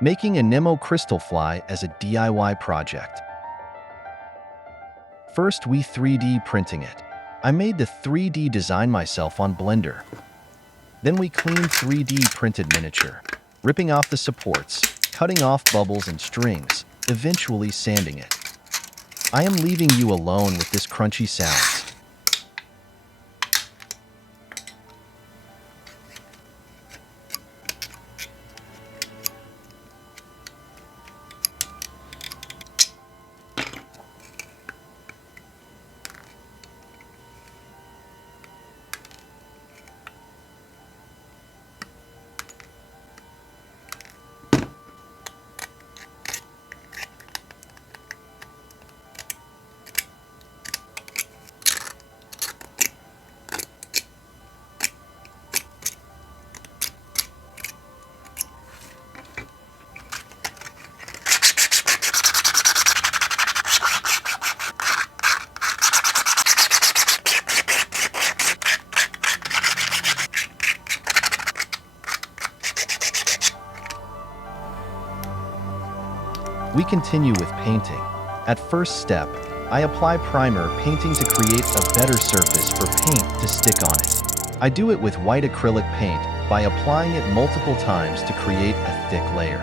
making Anemo Crystalfly as a DIY project. First, we 3D printing it. I made the 3D design myself on Blender. Then we clean 3D printed miniature, ripping off the supports, cutting off bubbles and strings, eventually sanding it. I am leaving you alone with this crunchy sounds. We continue with painting. At first step, I apply primer painting to create a better surface for paint to stick on it. I do it with white acrylic paint by applying it multiple times to create a thick layer.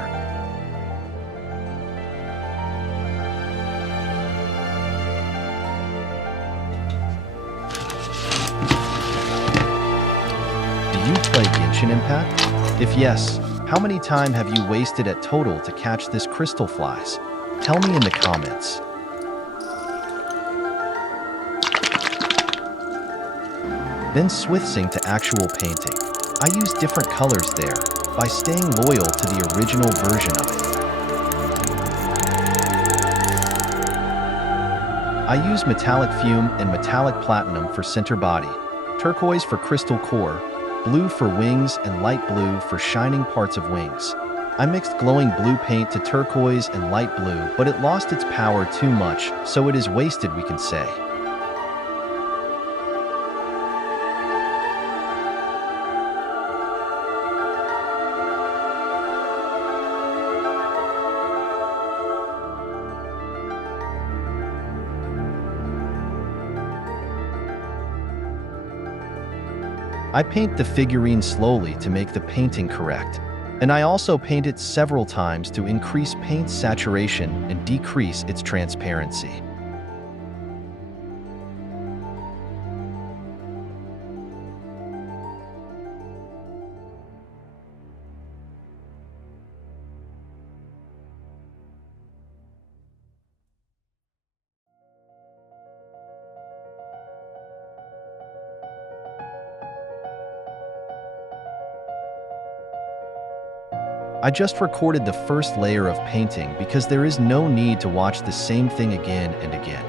Do you play Genshin Impact? If yes, how many time have you wasted at total to catch this crystal flies? Tell me in the comments. Then switching to actual painting. I use different colors there by staying loyal to the original version of it. I use metallic fume and metallic platinum for center body, turquoise for crystal core, blue for wings and light blue for shining parts of wings. I mixed glowing blue paint to turquoise and light blue, but it lost its power too much, so it is wasted, we can say. I paint the figurine slowly to make the painting correct, and I also paint it several times to increase paint saturation and decrease its transparency. I just recorded the first layer of painting because there is no need to watch the same thing again and again.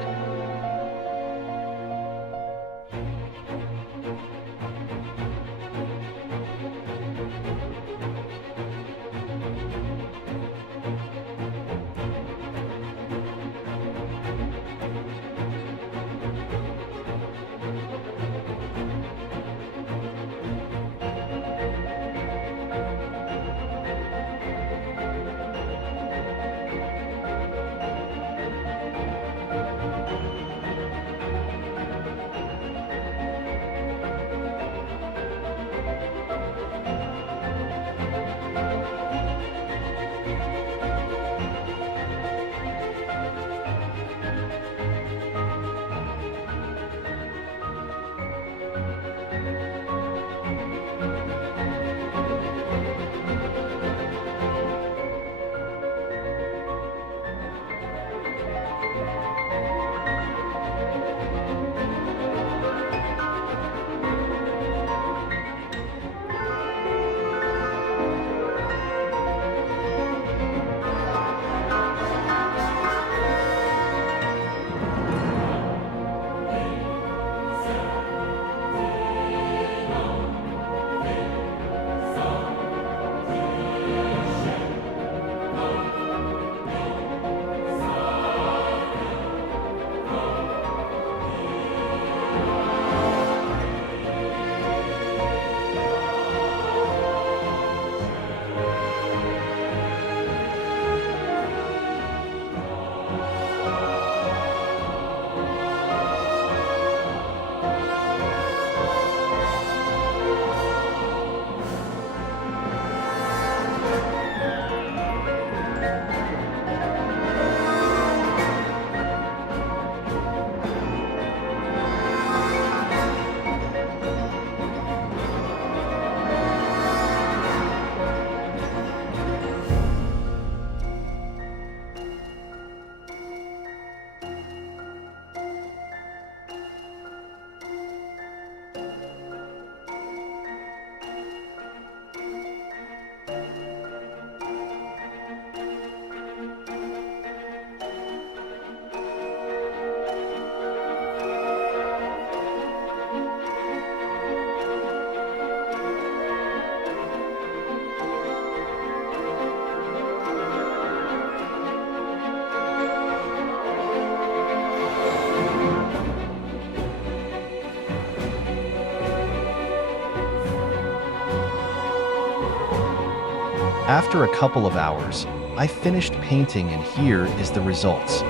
After a couple of hours, I finished painting and here is the results.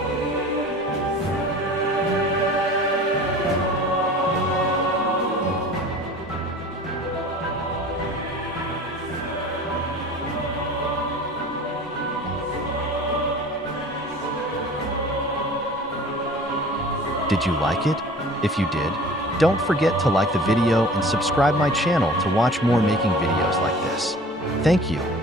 Did you like it? If you did, don't forget to like the video and subscribe my channel to watch more making videos like this. Thank you.